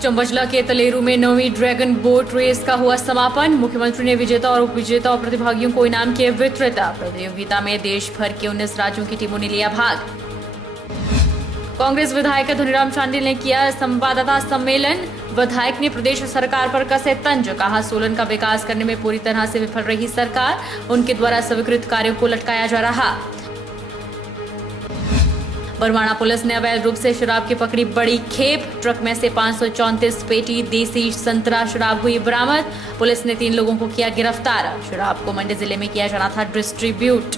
चंबा के तलेरू में 9वीं dragon boat race का हुआ समापन। मुख्यमंत्री ने विजेता और उपविजेता और प्रतिभागियों को इनाम किए वितरित। प्रतियोगिता में देश भर के 19 राज्यों की टीमों ने लिया भाग। कांग्रेस विधायक धनीराम शांडिल ने किया संवाददाता सम्मेलन। विधायक ने प्रदेश सरकार पर कसे तंज, कहा सोलन का विकास करने में पूरी तरह से विफल रही सरकार, उनके द्वारा स्वीकृत कार्यों को लटकाया जा रहा। बरवाड़ा पुलिस ने अवैध रूप से शराब की पकड़ी बड़ी खेप। ट्रक में से 534 पेटी देसी संतरा शराब हुई बरामद। पुलिस ने 3 लोगों को किया गिरफ्तार। शराब को मंडी जिले में किया जाना था डिस्ट्रीब्यूट।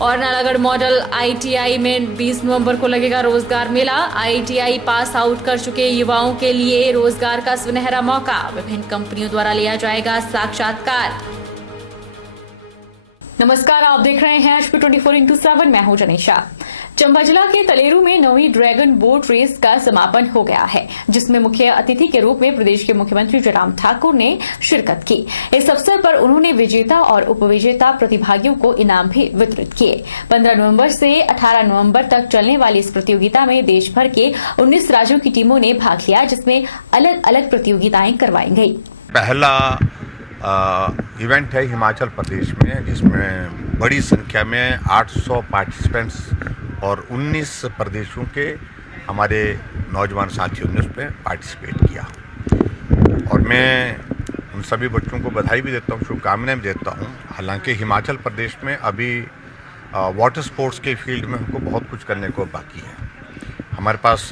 और नालागढ़ मॉडल ITI में 20 नवंबर को लगेगा रोजगार मेला। ITI पास आउट कर चुके युवाओं के लिए रोजगार का सुनहरा मौका। विभिन्न कंपनियों द्वारा लिया जाएगा साक्षात्कार। नमस्कार, आप देख रहे हैं HP 24x7। मैं हूं जनीशा। चंबा जिला के तलेरू में 9वीं ड्रैगन बोट रेस का समापन हो गया है, जिसमें मुख्य अतिथि के रूप में प्रदेश के मुख्यमंत्री जयराम ठाकुर ने शिरकत की। इस अवसर पर उन्होंने विजेता और उपविजेता प्रतिभागियों को इनाम भी वितरित किए। 15 नवंबर से 18 नवंबर तक चलने वाली इस प्रतियोगिता में देश भर के 19 राज्यों की टीमों ने भाग लिया, जिसमें अलग अलग प्रतियोगिताएं करवाई गई। पहला इवेंट है हिमाचल प्रदेश में, जिसमें बड़ी संख्या में 800 पार्टिसिपेंट्स और 19 प्रदेशों के हमारे नौजवान साथियों ने उस पर पार्टिसिपेट किया। और मैं उन सभी बच्चों को बधाई भी देता हूँ, शुभकामनाएं भी देता हूँ। हालांकि हिमाचल प्रदेश में अभी वाटर स्पोर्ट्स के फील्ड में हमको बहुत कुछ करने को बाकी है। हमारे पास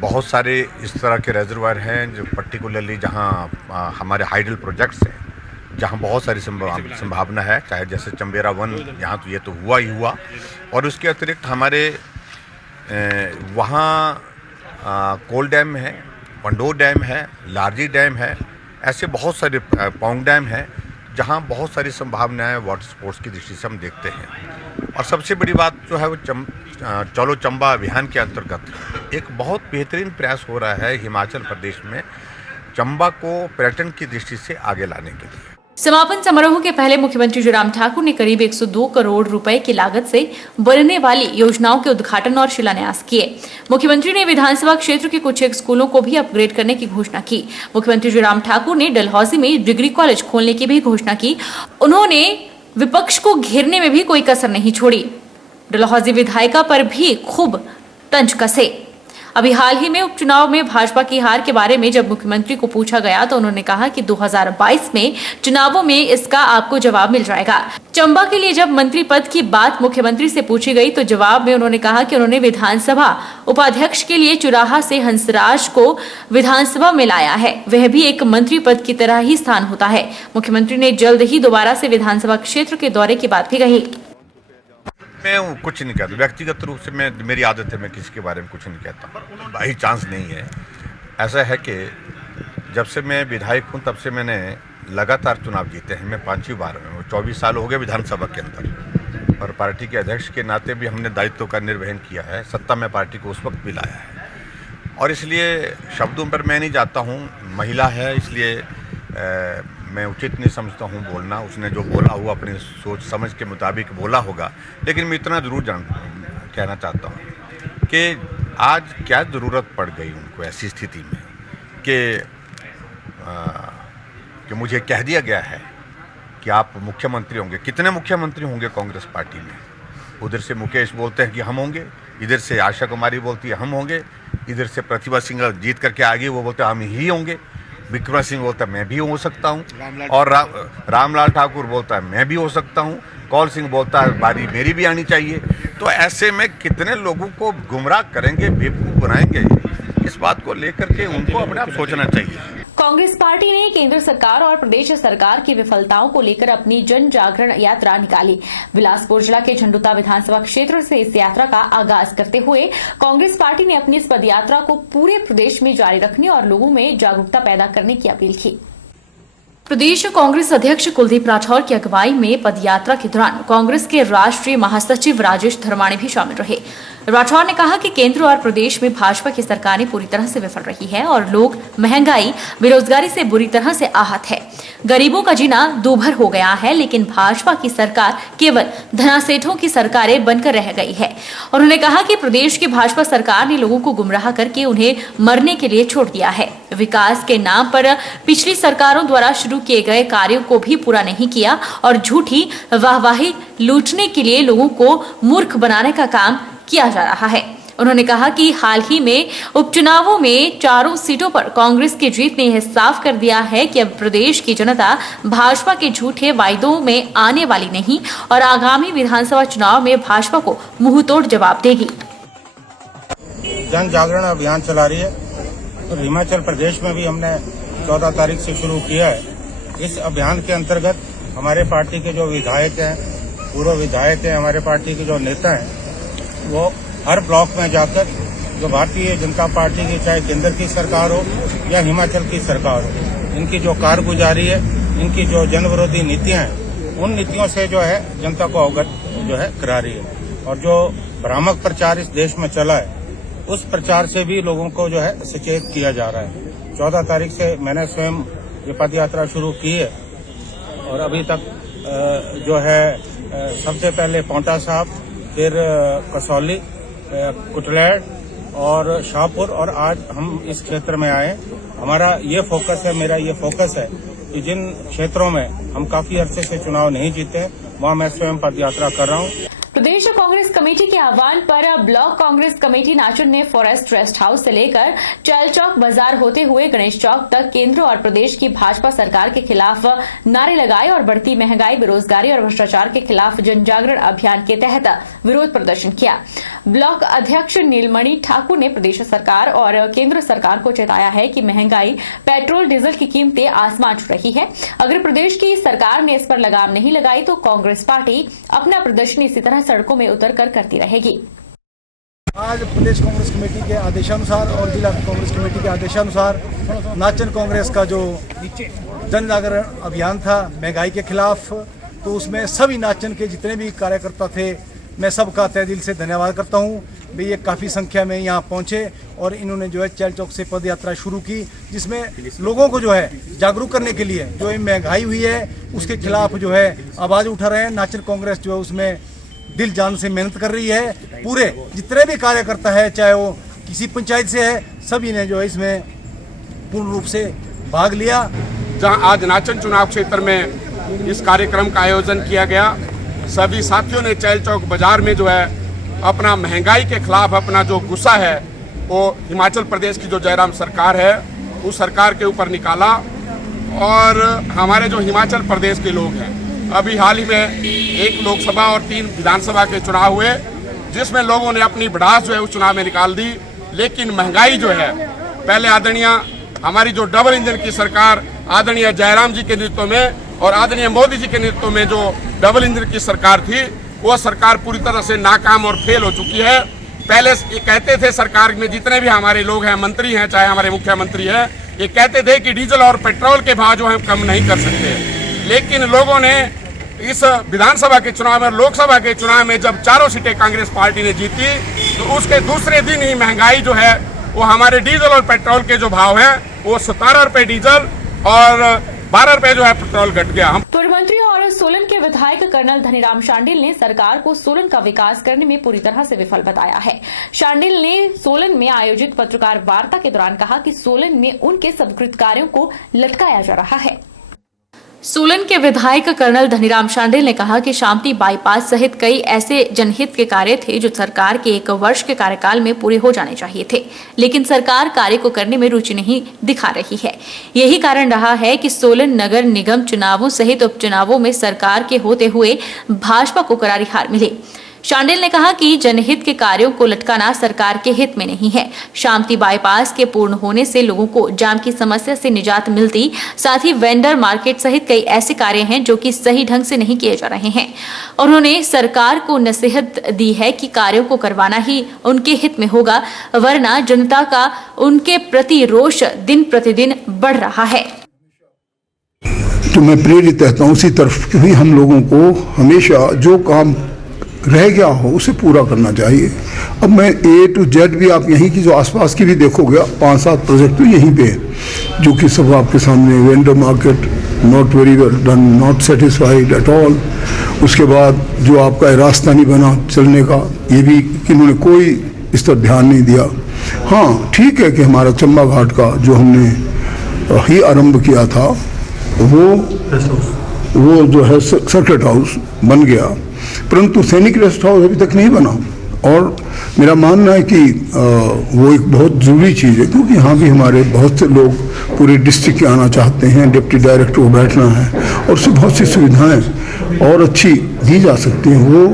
बहुत सारे इस तरह के रिजर्वायर हैं जो पर्टिकुलरली जहाँ हमारे हाइडल प्रोजेक्ट्स हैं, जहाँ बहुत सारी संभावना है, चाहे जैसे चंबेरा 1 यहाँ तो ये तो हुआ ही हुआ। और उसके अतिरिक्त हमारे वहाँ कोल डैम है, पंडोर डैम है, लारजी डैम है, ऐसे बहुत सारे पौंग डैम है जहाँ बहुत सारी संभावनाएं वाटर स्पोर्ट्स की दृष्टि से हम देखते हैं। और सबसे बड़ी बात जो है वो चलो चंबा अभियान के अंतर्गत एक बहुत बेहतरीन प्रयास हो रहा है हिमाचल प्रदेश में चंबा को पर्यटन की दृष्टि से आगे लाने के लिए। समापन समारोह के पहले मुख्यमंत्री जयराम ठाकुर ने करीब 102 करोड़ रुपए की लागत से बनने वाली योजनाओं के उद्घाटन और शिलान्यास किए। मुख्यमंत्री ने विधानसभा क्षेत्र के कुछ एक स्कूलों को भी अपग्रेड करने की घोषणा की। मुख्यमंत्री जयराम ठाकुर ने डलहौजी में डिग्री कॉलेज खोलने की भी घोषणा की। उन्होंने विपक्ष को घेरने में भी कोई कसर नहीं छोड़ी। डलहौजी विधायिका पर भी खूब तंज कसे। अभी हाल ही में उपचुनाव में भाजपा की हार के बारे में जब मुख्यमंत्री को पूछा गया तो उन्होंने कहा कि 2022 में चुनावों में इसका आपको जवाब मिल जाएगा। चंबा के लिए जब मंत्री पद की बात मुख्यमंत्री से पूछी गई तो जवाब में उन्होंने कहा कि उन्होंने विधानसभा उपाध्यक्ष के लिए चुराहा से हंसराज को विधानसभा में लाया है, वह भी एक मंत्री पद की तरह ही स्थान होता है। मुख्यमंत्री ने जल्द ही दोबारा से विधानसभा क्षेत्र के दौरे की बात भी कही। मैं कुछ नहीं कहता, व्यक्तिगत रूप से मेरी आदत है, मैं किसी के बारे में कुछ नहीं कहता। बाई चांस नहीं है। ऐसा है कि जब से मैं विधायक हूँ तब से मैंने लगातार चुनाव जीते हैं। मैं 5वीं बार में 24 साल हो गए विधानसभा के अंदर, और पार्टी के अध्यक्ष के नाते भी हमने दायित्व का निर्वहन किया है। सत्ता में पार्टी को उस वक्त भी लाया है, और इसलिए शब्दों पर मैं नहीं जाता हूँ। महिला है इसलिए मैं उचित नहीं समझता हूँ बोलना। उसने जो बोला हुआ अपनी सोच समझ के मुताबिक बोला होगा, लेकिन मैं इतना ज़रूर कहना चाहता हूँ कि आज क्या ज़रूरत पड़ गई उनको ऐसी स्थिति में कि मुझे कह दिया गया है कि आप मुख्यमंत्री होंगे। कितने मुख्यमंत्री होंगे कांग्रेस पार्टी में? उधर से मुकेश बोलते हैं कि हम होंगे, इधर से आशा कुमारी बोलती है हम होंगे, इधर से प्रतिभा सिंह जीत करके आ गई, वो बोलते हैं हम ही होंगे। विक्रम सिंह बोलता है मैं भी हो सकता हूँ, और रामलाल ठाकुर बोलता है मैं भी हो सकता हूँ, कौल सिंह बोलता है बारी मेरी भी आनी चाहिए। तो ऐसे में कितने लोगों को गुमराह करेंगे, बेवकूफ़ बनाएंगे, इस बात को लेकर के उनको अपने आप सोचना चाहिए। कांग्रेस पार्टी ने केंद्र सरकार और प्रदेश सरकार की विफलताओं को लेकर अपनी जन जागरण यात्रा निकाली। बिलासपुर जिला के झंडुता विधानसभा क्षेत्र से इस यात्रा का आगाज करते हुए कांग्रेस पार्टी ने अपनी इस पदयात्रा को पूरे प्रदेश में जारी रखने और लोगों में जागरूकता पैदा करने की अपील की। प्रदेश कांग्रेस अध्यक्ष कुलदीप राठौर की अगुवाई में पदयात्रा के दौरान कांग्रेस के राष्ट्रीय महासचिव राजेश धर्माणी भी शामिल रहे। राठौर ने कहा कि केंद्र और प्रदेश में भाजपा की सरकारें पूरी तरह से विफल रही है और लोग महंगाई, बेरोजगारी से बुरी तरह से आहत है। गरीबों का जीना दूभर हो गया है, लेकिन भाजपा की सरकार केवल धनासेठों की सरकारें बनकर रह गई है। उन्होंने कहा कि प्रदेश की भाजपा सरकार ने लोगों को गुमराह करके उन्हें मरने के लिए छोड़ दिया है। विकास के नाम पर पिछली सरकारों द्वारा शुरू किए गए कार्यों को भी पूरा नहीं किया और झूठी वाहवाही लूटने के लिए लोगों को मूर्ख बनाने का काम किया जा रहा है। उन्होंने कहा कि हाल ही में उपचुनावों में 4 सीटों पर कांग्रेस की जीत ने यह साफ कर दिया है कि अब प्रदेश की जनता भाजपा के झूठे वायदों में आने वाली नहीं और आगामी विधानसभा चुनाव में भाजपा को मुंहतोड़ जवाब देगी। जन जागरण अभियान चला रही है और हिमाचल प्रदेश में भी हमने 14 तारीख से शुरू किया है। इस अभियान के अंतर्गत हमारे पार्टी के जो विधायक हैं, पूर्व विधायक हैं, हमारे पार्टी के जो नेता हैं, वो हर ब्लॉक में जाकर जो भारतीय जनता पार्टी की चाहे केंद्र की सरकार हो या हिमाचल की सरकार हो, इनकी जो कारगुजारी है, इनकी जो जन विरोधी नीतियां हैं, उन नीतियों से जो है जनता को अवगत जो है करा रही है। और जो भ्रामक प्रचार इस देश में चला है, उस प्रचार से भी लोगों को जो है सचेत किया जा रहा है। 14 तारीख से मैंने स्वयं ये पद यात्रा शुरू की है और अभी तक जो है सबसे पहले पांवटा साहब, फिर कसौली, कुटलैड़ और शाहपुर, और आज हम इस क्षेत्र में आए। हमारा ये फोकस है, मेरा ये फोकस है कि जिन क्षेत्रों में हम काफी अरसे से चुनाव नहीं जीते, वहां मैं स्वयं पदयात्रा कर रहा हूँ। प्रदेश कांग्रेस कमेटी के आह्वान पर ब्लॉक कांग्रेस कमेटी नाचन ने फॉरेस्ट रेस्ट हाउस से लेकर चैल चौक बाजार होते हुए गणेश चौक तक केंद्र और प्रदेश की भाजपा सरकार के खिलाफ नारे लगाए और बढ़ती महंगाई, बेरोजगारी और भ्रष्टाचार के खिलाफ जन जागरण अभियान के तहत विरोध प्रदर्शन किया। ब्लॉक अध्यक्ष नीलमणि ठाकुर ने प्रदेश सरकार और केंद्र सरकार को चेताया है कि महंगाई, पेट्रोल डीजल की कीमतें आसमान छू रही है। अगर प्रदेश की सरकार ने इस पर लगाम नहीं लगाई तो कांग्रेस पार्टी अपना प्रदर्शन इसी तरह सड़कों में उतरकर करती रहेगी। आज प्रदेश कांग्रेस कमेटी के आदेशानुसार और जिला कांग्रेस कमेटी के आदेशानुसार नाचन कांग्रेस का जो जन जागरण अभियान था महंगाई के खिलाफ, तो उसमें सभी नाचन के जितने भी कार्यकर्ता थे, मैं सबका तहे दिल से धन्यवाद करता हूँ। भाई ये काफ़ी संख्या में यहाँ पहुँचे और इन्होंने जो है चैल चौक से पद यात्रा शुरू की, जिसमें लोगों को जो है जागरूक करने के लिए जो महंगाई हुई है उसके खिलाफ जो है आवाज़ उठा रहे हैं। नाचन कांग्रेस जो है उसमें दिल जान से मेहनत कर रही है। पूरे जितने भी कार्यकर्ता है, चाहे वो किसी पंचायत से है, सभी ने जो है इसमें पूर्ण रूप से भाग लिया। जहां आज नाचन चुनाव क्षेत्र में इस कार्यक्रम का आयोजन किया गया, सभी साथियों ने चैल चौक बाजार में जो है अपना महंगाई के खिलाफ अपना जो गुस्सा है वो हिमाचल प्रदेश की जो जयराम सरकार है उस सरकार के ऊपर निकाला। और हमारे जो हिमाचल प्रदेश के लोग हैं, अभी हाल ही में 1 लोकसभा और 3 विधानसभा के चुनाव हुए, जिसमें लोगों ने अपनी भड़ास जो है उस चुनाव में निकाल दी। लेकिन महंगाई जो है, पहले आदरणीय हमारी जो डबल इंजन की सरकार आदरणीय जयराम जी के नेतृत्व में और आदरणीय मोदी जी के नेतृत्व में जो डबल इंजन की सरकार थी, वो सरकार पूरी तरह से नाकाम और फेल हो चुकी है। पहले ये कहते थे सरकार में जितने भी हमारे लोग हैं, मंत्री हैं, चाहे हमारे मुख्यमंत्री हैं, ये कहते थे कि डीजल और पेट्रोल के भाव जो है कम नहीं कर सकते। लेकिन लोगों ने इस विधानसभा के चुनाव में, लोकसभा के चुनाव में जब 4 सीटें कांग्रेस पार्टी ने जीती, तो उसके दूसरे दिन ही महंगाई जो है वो हमारे डीजल और पेट्रोल के जो भाव हैं वो 17 रुपए डीजल और 12 रुपए जो है पेट्रोल घट गया। पूर्व मंत्री और सोलन के विधायक कर्नल धनीराम शांडिल ने सरकार को सोलन का विकास करने में पूरी तरह से विफल बताया है। शांडिल ने सोलन में आयोजित पत्रकार वार्ता के दौरान कहा कि सोलन में उनके सब कृतकार्यों को लटकाया जा रहा है। सोलन के विधायक कर्नल धनीराम शांडिल ने कहा कि शांति बाईपास सहित कई ऐसे जनहित के कार्य थे जो सरकार के 1 वर्ष के कार्यकाल में पूरे हो जाने चाहिए थे, लेकिन सरकार कार्य को करने में रुचि नहीं दिखा रही है। यही कारण रहा है कि सोलन नगर निगम चुनावों सहित उपचुनावों में सरकार के होते हुए भाजपा को करारी हार मिली। शांडिल ने कहा कि जनहित के कार्यों को लटकाना सरकार के हित में नहीं है। शांति बाईपास के पूर्ण होने से लोगों को जाम की समस्या से निजात मिलती, साथ ही वेंडर मार्केट सहित कई ऐसे कार्य हैं जो कि सही ढंग से नहीं किए जा रहे हैं। उन्होंने सरकार को नसीहत दी है कि कार्यों को करवाना ही उनके हित में होगा, वरना जनता का उनके प्रति रोष दिन प्रतिदिन बढ़ रहा है। तो मैं प्रेरित रहता हूँ उसी तरफ, क्योंकि हम लोगों को हमेशा जो काम रह गया हो उसे पूरा करना चाहिए। अब मैं A to Z भी आप यहीं की जो आसपास की भी देखोगे, 5-7 प्रोजेक्ट तो यहीं पे है, जो कि सब आपके सामने, vendor market, not very well done, not satisfied at all. उसके बाद जो आपका रास्ता नहीं बना चलने का, ये भी कि इन्होंने कोई इस पर ध्यान नहीं दिया। हाँ ठीक है कि हमारा चंबा घाट का जो हमने ही आरंभ किया था वो जो है सर्किट हाउस बन गया, परंतु सैनिक रेस्ट हाउस अभी तक नहीं बना। और मेरा मानना है कि वो एक बहुत ज़रूरी चीज़ है, क्योंकि यहाँ भी हमारे बहुत से लोग पूरे डिस्ट्रिक्ट के आना चाहते हैं, डिप्टी डायरेक्टर को बैठना है और उससे बहुत सी सुविधाएं और अच्छी दी जा सकती हैं, वो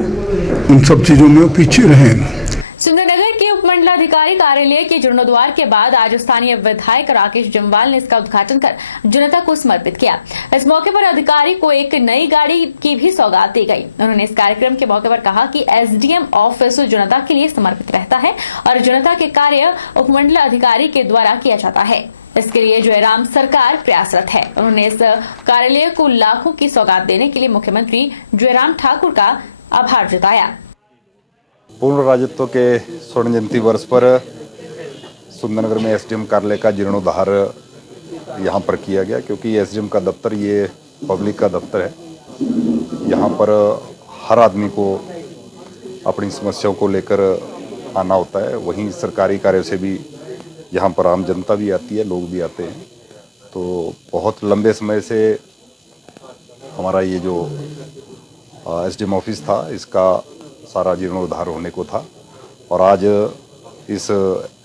उन सब चीज़ों में पीछे रहें। सुंदरनगर के उपमंडलाधिकारी कार्यालय के जीर्णोद्वार के बाद आज स्थानीय विधायक राकेश जम्वाल ने इसका उद्घाटन कर जनता को समर्पित किया। इस मौके पर अधिकारी को एक नई गाड़ी की भी सौगात दी गई। उन्होंने इस कार्यक्रम के मौके पर कहा कि एसडीएम ऑफिस जनता के लिए समर्पित रहता है और जनता के कार्य उपमंडलाधिकारी के द्वारा किया जाता है। इसके लिए जयराम सरकार प्रयासरत है। उन्होंने इस कार्यालय को लाखों की सौगात देने के लिए मुख्यमंत्री जयराम ठाकुर का आभार जताया। पूर्ण राज्यत्व के स्वर्ण जयंती वर्ष पर सुंदरनगर में एसडीएम कार्यालय का जीर्णोद्धार यहाँ पर किया गया, क्योंकि एसडीएम का दफ्तर ये पब्लिक का दफ्तर है। यहाँ पर हर आदमी को अपनी समस्याओं को लेकर आना होता है। वहीं सरकारी कार्य से भी यहाँ पर आम जनता भी आती है, लोग भी आते हैं। तो बहुत लंबे समय से हमारा ये जो एसडीएम ऑफिस था, इसका सारा जीर्णोद्धार होने को था और आज इस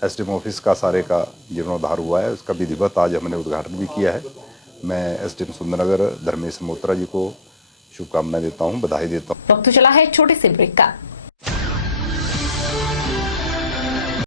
एसडीएम ऑफिस का सारे का जीर्णोद्धार हुआ है। उसका विधिवत आज हमने उद्घाटन भी किया है। मैं एसडीएम सुंदरनगर धर्मेश मोत्रा जी को शुभकामनाएं देता हूं, बधाई देता हूं। वक्त चला है छोटे से ब्रेक का।